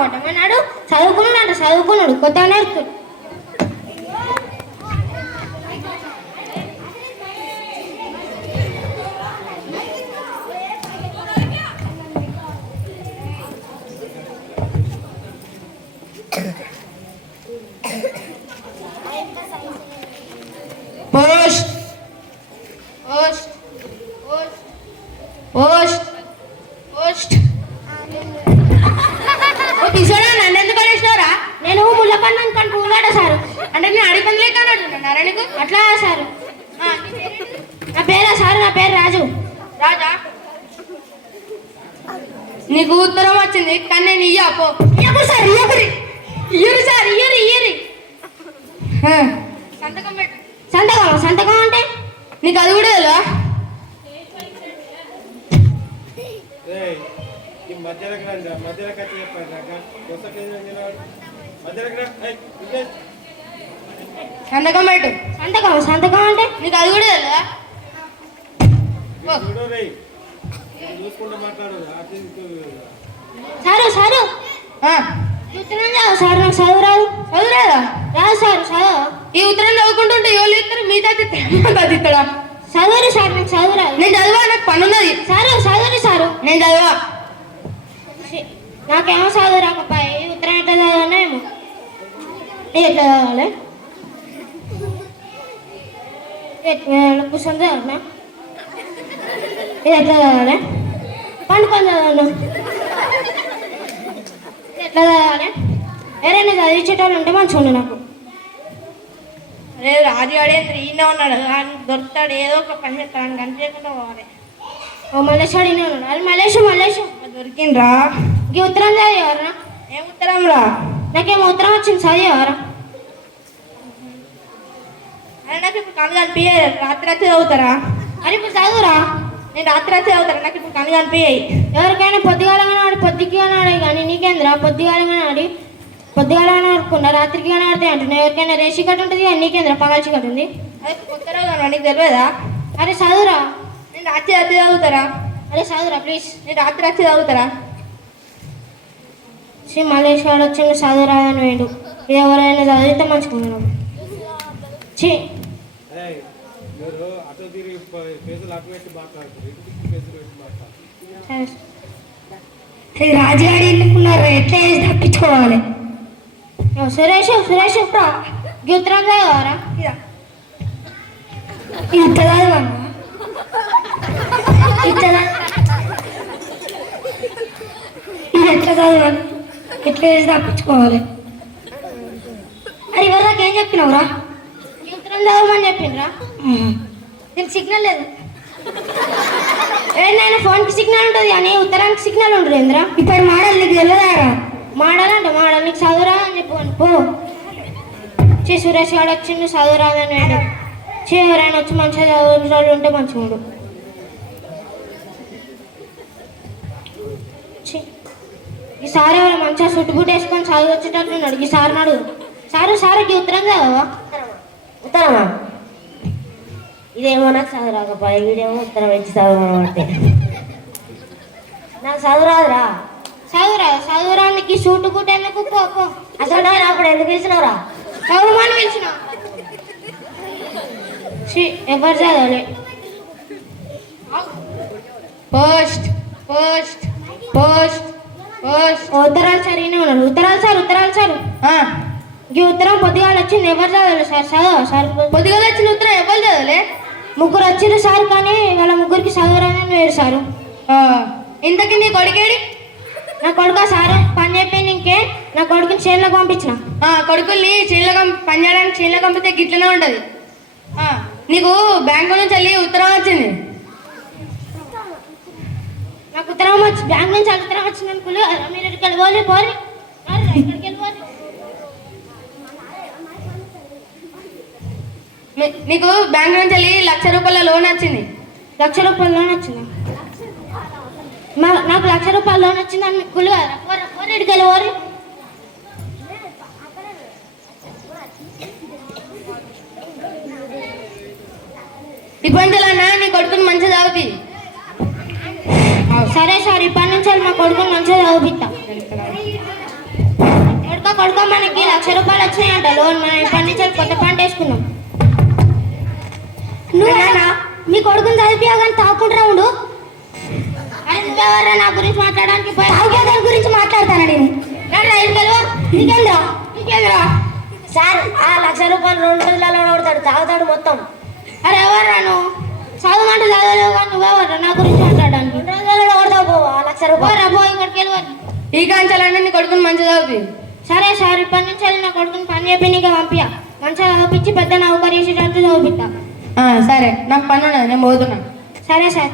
కొట్టమన్నాడు. చదువుకున్నాడు కొత్తగా నేర్చుకున్నాడు. పోస్ట్ పోస్ట్ పోస్ట్ పోస్ట్ తీసాడా నన్ను ఎందుకు అనేసినారా? నేను ముళ్ళపన్ను అనుకుంటూ ఉన్నాడా సారు? అంటే నేను అడిగి లేక అడుగుతున్నారా నీకు? అట్లా సారు. నా పేరా సారు? నా పేరు రాజు. రాజా, నీకు ఉత్తరం వచ్చింది కానీ నేను ఇయ్యపో. ఇయ్యకు సార్, ఇయ్యరు సార్, ఇయ్యరి సంతకం పెట్టు. సంతకం అంటే నీకు అది కూడా కదా? సంతకం పెట్టు. సంతకం అంటే నీకు అది కూడా కదా? సారు ఉత్తరం చదువు సార్. నాకు చదువు రాదు. చదువురాదా? రాదు సార్. చదువు. ఈ ఉత్తరం చదువుకుంటుంటే ఎవరు ఇస్తారు? మిగతా తిత్తడా? చదువురు సార్. నాకు చదువు రాదు. నేను చదివా, నాకు పని ఉన్నది. చదువురు సారు. నేను చదివా. నాకేమో చదువు రాకపోయి ఈ ఉత్తరం ఎట్లా చదవాలో ఏమో. ఎట్లా చదవాలి? కూర్చొని చదవనా? ఇది ఎట్లా చదవాలి? పండుకొని చదవను. ఎట్లా చదవాలి? ఎవరైనా చదివించేటోళ్ళు ఉంటే మంచిగా ఉండు నాకు. అరే రాజు ఆడేంద్ర ఈయన ఉన్నాడు, దొరుకుతాడు, ఏదో ఒక పని చేస్తాడు, గంట చేయకుండా పోవాలి. ఓ మల్లేశాడు ఈయన ఉన్నాడు. అది మల్లేశం దొరికిండ్రా. ఈ ఉత్తరం చదివేవారా? ఏం ఉత్తరం రా? నాకేమో ఉత్తరం వచ్చింది, చదివేవారా? అరే నాకు ఇప్పుడు కళ్ళు కనిపించాయి. రాత్రి చదువుతారా? అది ఇప్పుడు చదువురా. నేను రాత్రి చదువుతారా? నాకు ఇప్పుడు కళ్ళు కనిపించాయి. ఎవరికైనా పొద్దుగాలంగానే ఆడి పొద్దుగానే ఆడే కానీ నీకేంద్రా? పొద్దుగాలంగానే ఆడి పొద్దుగాలని ఆడుకున్నా రాత్రికి కానీ ఆడితే అంటున్నా. ఎవరికైనా రేసి కట్టు ఉంటుంది కానీ నీకేంద్రా పగల్ చీకటి ఉంది? అదే కొత్త రోజు నీకు తెలియదా? అరే చదువురా. నేను రాత్రి చదువుతారా? అరే చదువురా ప్లీజ్. నేను రాత్రి చదువుతారా? మల్లేష్ గారు వచ్చిండు చదువురాదని వేడు. ఇది ఎవరైనా చదివితే మంచుకున్నాను. రాజుగాడి ఎన్నుకున్నారు, ఎట్లా వేసి తప్పించుకోవాలి? సురేష్ ఈ ఉత్తరం చదవరా? ఇంత చదవన్నా? ఇది ఎట్లా చదవాలి? ఎట్లా వేసి తప్పించుకోవాలి? అది ఎవరిదాకా ఏం చెప్పినావురా? ఈ ఉత్తరం చదవమని చెప్పిండ్రా? దీనికి సిగ్నల్ లేదు. ఏదైనా ఫోన్కి సిగ్నల్ ఉంటుంది కానీ ఉత్తరానికి సిగ్నల్ ఉంటుంది ఏంద్రా? ఇప్పుడు మోడల్ నీకు తెలియదారా? మోడల్ నీకు చదువురా అని చెప్పు పో. సురేష్ గారు వచ్చిండు చదువురాదని వేడు. ఎవరైనా వచ్చి మంచిగా చదువు ఉంటే మంచిగా ఉండు. ఈ సార్ ఎవరు మంచిగా చుట్టుబుట్టు వేసుకొని చదువు వచ్చేటట్లున్నాడు. ఈ సార్ నాడు సారు ఈ ఉత్తరం చదవా? ఉత్తరమా? ఇదేమో నాకు చదువు రాకపోయా, వీడేమో ఉత్తరం ఇచ్చి చదవమంటే నాకు చదువురాదురా. చదువురానికి సూటు బుట్టు ఎందుకు? పో. అసలు అప్పుడు ఎందుకు పిలిచినవరా? చదువుమని పిలిచిన. ఎవరు చదవలే. Post post post post. ఉత్తరాలు సరిగానే ఉన్నాడు. ఉత్తరాలు సార్. ఈ ఉత్తరం పొద్దుగాల వచ్చింది, ఎవరు చదవలే సార్. చదవ సార్. పొద్దుగాల వచ్చిన ఉత్తరం ఎవరు చదవలే? ముగ్గురు వచ్చింది సార్, కానీ వాళ్ళ ముగ్గురికి చదవరాని వేరు సారు. ఇంతకీ నీ కొడుకేడి? నా కొడుకు సార్ పని చెప్పింది. ఇంకే నా కొడుకుని చేనులోకి పంపించిన. కొడుకుల్ని చేనులో పని చేయడానికి చేనులో పంపితే గిట్లనే ఉంటుంది. నీకు బ్యాంకు నుంచి వెళ్ళి ఉత్తరం వచ్చింది. నాకు ఉత్తరం వచ్చి బ్యాంక్ నుంచి ఉత్తరం వచ్చింది అనుకుని మీరు ఇక్కడికి వెళ్ళిపోవాలి. పోరి ఇక్కడికి వెళ్ళిపోవాలి. నీకు బ్యాంక్ నుంచి వెళ్ళి ₹1,00,000 లోన్ వచ్చింది. ₹1,00,000 లోన్ వచ్చిందా? నాకు ₹1,00,000 లోన్ వచ్చిందని మీకు కులు పోరీడికి వెళ్ళి ఇబ్బందులన్నా నీ కొడుకుని మంచిగా చదువుతి. సరే సార్, ఇప్పటి నుంచి మా కొడుకుని మంచిగా చదివిస్తా. కొడుకు మనకి ₹1,00,000 వచ్చినాయంట లోన్. మనం ఇప్పటి నుంచి కొత్త పంట వేసుకుందాం. నువ్వేనా మీ కొడుకుని చదివియా కానీ తాగుకుంటా ఉండు. అరే నువ్వెవరా నా గురించి మాట్లాడడానికి? తాగుబోతుల గురించి మాట్లాడతాను నేను. నీకేంద్రా? సార్ ఆ ₹1,00,000 2 రోజులలో కొడతాడు, తాగుతాడు మొత్తం. అరే ఎవర్రా నువ్వు? చదవమంటే చదవలేవు కానీ నువ్వెవర్రా నా గురించి మాట్లాడడానికి? 2 రోజులలో కొడతావు పో ఆ ₹1,00,000. పోరా పో, ఇక్కడికి వెళ్ళి. ఈ కాంచాలంటే నీ కొడుకుని మంచిగా చదివి. సరే సార్, ఇప్పటి నుంచి వెళ్ళి నా కొడుకుని పని చెప్పి నీకు పంపియా. మంచిగా చదివించి పెద్ద నౌకరీ చేసేటట్టు చదివిస్తా. సరే నాకు పని ఉన్నది, నేను పోతున్నా. సరే sir.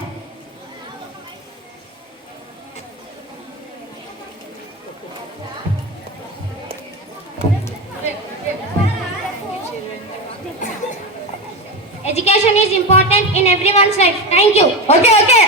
Education is important in everyone's life. Thank you. Okay okay